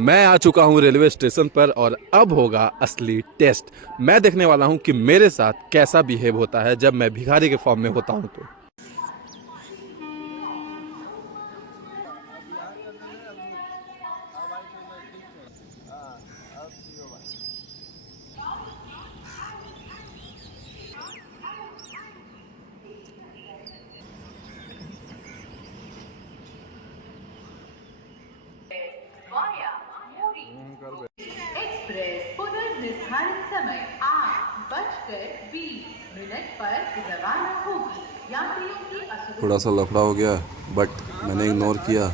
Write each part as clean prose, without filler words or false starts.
मैं आ चुका हूँ रेलवे स्टेशन पर और अब होगा असली टेस्ट। मैं देखने वाला हूँ कि मेरे साथ कैसा बिहेव होता है जब मैं भिखारी के फॉर्म में होता हूँ तो। एक्सप्रेस पुनर्निर्धारित समय 8:20 पर रवाना होगी। यात्रियों की थोड़ा सा लफड़ा हो गया बट मैंने इग्नोर किया।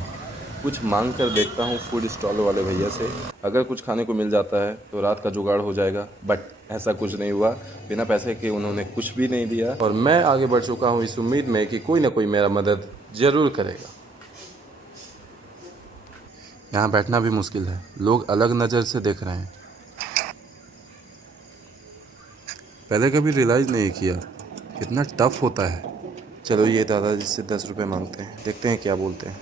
कुछ मांग कर देखता हूँ फूड स्टॉल वाले भैया से, अगर कुछ खाने को मिल जाता है तो रात का जुगाड़ हो जाएगा। बट ऐसा कुछ नहीं हुआ, बिना पैसे के उन्होंने कुछ भी नहीं दिया और मैं आगे बढ़ चुका हूँ इस उम्मीद में कि कोई ना कोई मेरा मदद ज़रूर करेगा। यहाँ बैठना भी मुश्किल है, लोग अलग नज़र से देख रहे हैं। पहले कभी रियलाइज़ नहीं किया कितना टफ होता है। चलो ये दादाजी से 10 रुपये मांगते हैं, देखते हैं क्या बोलते हैं।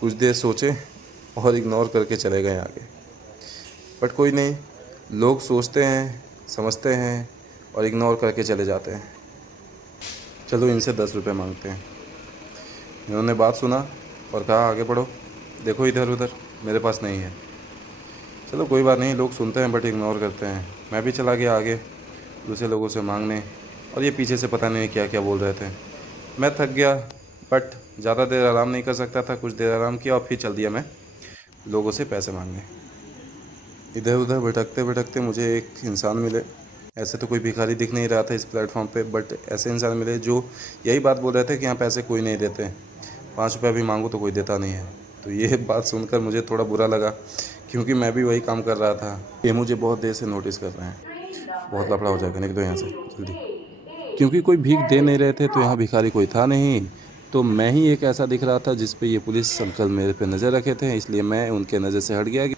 कुछ देर सोचे और इग्नोर करके चले गए आगे। बट कोई नहीं, लोग सोचते हैं, समझते हैं और इग्नोर करके चले जाते हैं। चलो इनसे 10 रुपये मांगते हैं। इन्होंने बात सुना और कहा आगे बढ़ो, देखो इधर उधर, मेरे पास नहीं है। चलो कोई बात नहीं, लोग सुनते हैं बट इग्नोर करते हैं। मैं भी चला गया आगे दूसरे लोगों से मांगने और ये पीछे से पता नहीं क्या क्या बोल रहे थे। मैं थक गया बट ज़्यादा देर आराम नहीं कर सकता था। कुछ देर आराम किया और फिर चल दिया मैं लोगों से पैसे मांगने। इधर उधर भटकते भटकते मुझे एक इंसान मिले। ऐसे तो कोई भिखारी दिख नहीं रहा था इस प्लेटफॉर्म पे, बट ऐसे इंसान मिले जो यही बात बोल रहे थे कि यहाँ पैसे कोई नहीं देते, 5 रुपये भी मांगो तो कोई देता नहीं है। तो ये बात सुनकर मुझे थोड़ा बुरा लगा क्योंकि मैं भी वही काम कर रहा था। ये मुझे बहुत देर से नोटिस कर रहे हैं। बहुत लफड़ा हो जाएगा, निकलो यहाँ से जल्दी। क्योंकि कोई भीख दे नहीं रहे थे तो यहाँ भिखारी कोई था नहीं, तो मैं ही एक ऐसा दिख रहा था जिस पे ये पुलिस अंकल मेरे पे नज़र रखे थे, इसलिए मैं उनके नज़र से हट गया कि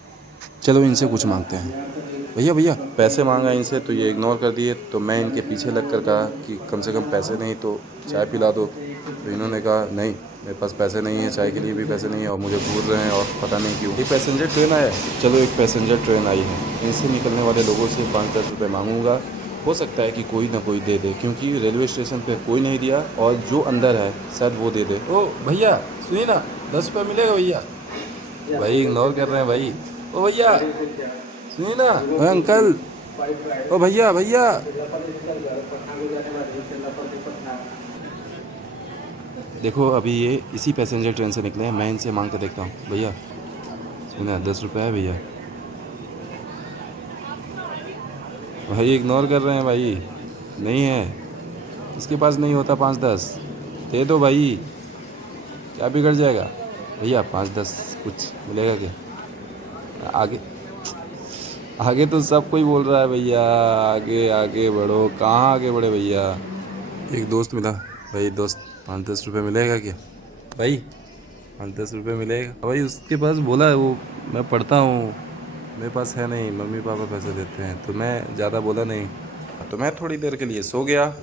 चलो इनसे कुछ मांगते हैं। भैया भैया पैसे मांगा इनसे तो ये इग्नोर कर दिए, तो मैं इनके पीछे लग कर कहा कि कम से कम पैसे नहीं तो चाय पिला दो। तो इन्होंने कहा नहीं, मेरे पास पैसे नहीं है, चाय के लिए भी पैसे नहीं है और मुझे घूर रहे हैं और पता नहीं क्यों। एक पैसेंजर ट्रेन आया, चलो एक पैसेंजर ट्रेन आई है, इनसे निकलने वाले लोगों से 5-10 रुपये मांगूंगा। हो सकता है कि कोई ना कोई दे दे, क्योंकि रेलवे स्टेशन पे कोई नहीं दिया और जो अंदर है शायद वो दे दे। ओ भैया सुनिए ना, 10 रुपये मिलेगा भैया। भाई इग्नोर कर रहे हैं भाई। ओ भैया सुनिए ना, अंकल, ओ भैया भैया। देखो अभी ये इसी पैसेंजर ट्रेन से निकले हैं, मैं इनसे मांग के देखता हूँ। भैया सुनिए 10 रुपये है भैया। भाई इग्नोर कर रहे हैं भाई, नहीं है, इसके पास नहीं होता 5-10, दे दो भाई, क्या बिगड़ जाएगा। भैया 5-10 कुछ मिलेगा क्या? आगे आगे तो सब कोई बोल रहा है भैया, आगे आगे बढ़ो। कहाँ आगे बढ़े भैया। एक दोस्त मिला, भाई दोस्त 5-10 रुपये मिलेगा क्या भाई? 5-10 रुपये मिलेगा भाई, उसके पास बोला है वो। मैं पढ़ता हूँ, मेरे पास है नहीं, मम्मी पापा पैसे देते हैं, तो मैं ज़्यादा बोला नहीं, तो मैं थोड़ी देर के लिए सो गया।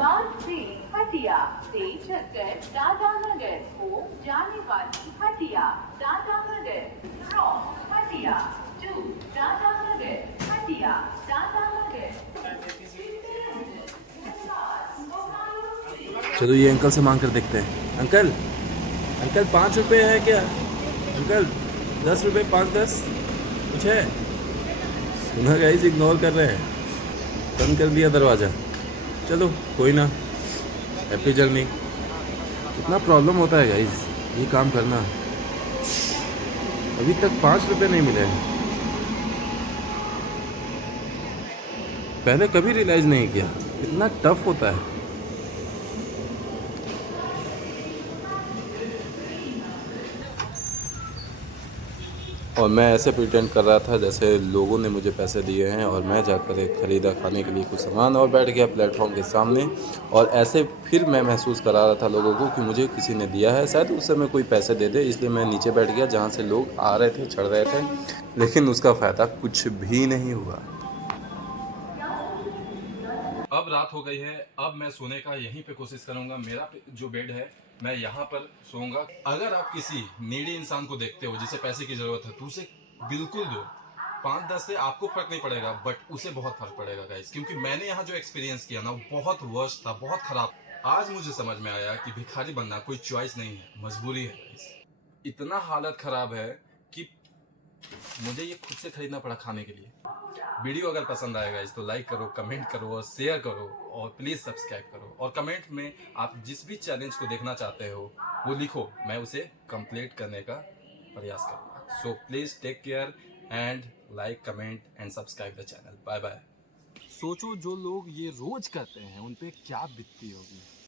मार्ग से हटिया से चक्कर दादानगर को जाने वाली हटिया दादानगर क्रॉस हटिया टू दादानगर हटिया दादानगर। चलो ये अंकल से मांग कर देखते हैं। अंकल अंकल 5 रुपये है क्या? अंकल 10 रुपये, 5-10 कुछ है? सुना गाइस, इग्नोर कर रहे हैं, बंद कर दिया दरवाज़ा। चलो कोई ना, हैप्पी जर्नी। कितना प्रॉब्लम होता है गाइस ये काम करना। अभी तक 5 रुपये नहीं मिले हैं। पहले कभी रियलाइज़ नहीं किया कितना टफ होता है। और मैं ऐसे प्रिटेंड कर रहा था जैसे लोगों ने मुझे पैसे दिए हैं और मैं जाकर एक ख़रीदा खाने के लिए कुछ सामान और बैठ गया प्लेटफॉर्म के सामने। और ऐसे फिर मैं महसूस करा रहा था लोगों को कि मुझे किसी ने दिया है, शायद उस समय कोई पैसे दे दे, इसलिए मैं नीचे बैठ गया जहाँ से लोग आ रहे थे, चढ़ रहे थे। लेकिन उसका फ़ायदा कुछ भी नहीं हुआ। अब रात हो गई है, अब मैं सोने का यहीं पे कोशिश करूंगा। मेरा जो बेड है मैं यहाँ पर सोऊंगा। अगर आप किसी नीडी इंसान को देखते हो जिसे पैसे की जरूरत है तो उसे बिल्कुल दो। 5-10 से आपको फर्क नहीं पड़ेगा बट उसे बहुत फर्क पड़ेगा गाइस, क्योंकि मैंने यहाँ जो एक्सपीरियंस किया ना वो बहुत वर्स्ट था, बहुत खराब। आज मुझे समझ में आया कि भिखारी बनना कोई चॉइस नहीं है, मजबूरी है गाइस। इतना हालत खराब है कि मुझे ये खुद से खरीदना पड़ा खाने के लिए। वीडियो अगर पसंद आएगा इस तो लाइक करो, कमेंट करो और शेयर करो और प्लीज सब्सक्राइब करो। और कमेंट में आप जिस भी चैलेंज को देखना चाहते हो वो लिखो, मैं उसे कंप्लीट करने का प्रयास करूंगा। So please take care and like, comment and subscribe the channel. Bye bye. सोचो जो लोग ये रोज करते हैं उन पे क्या बीतती होगी।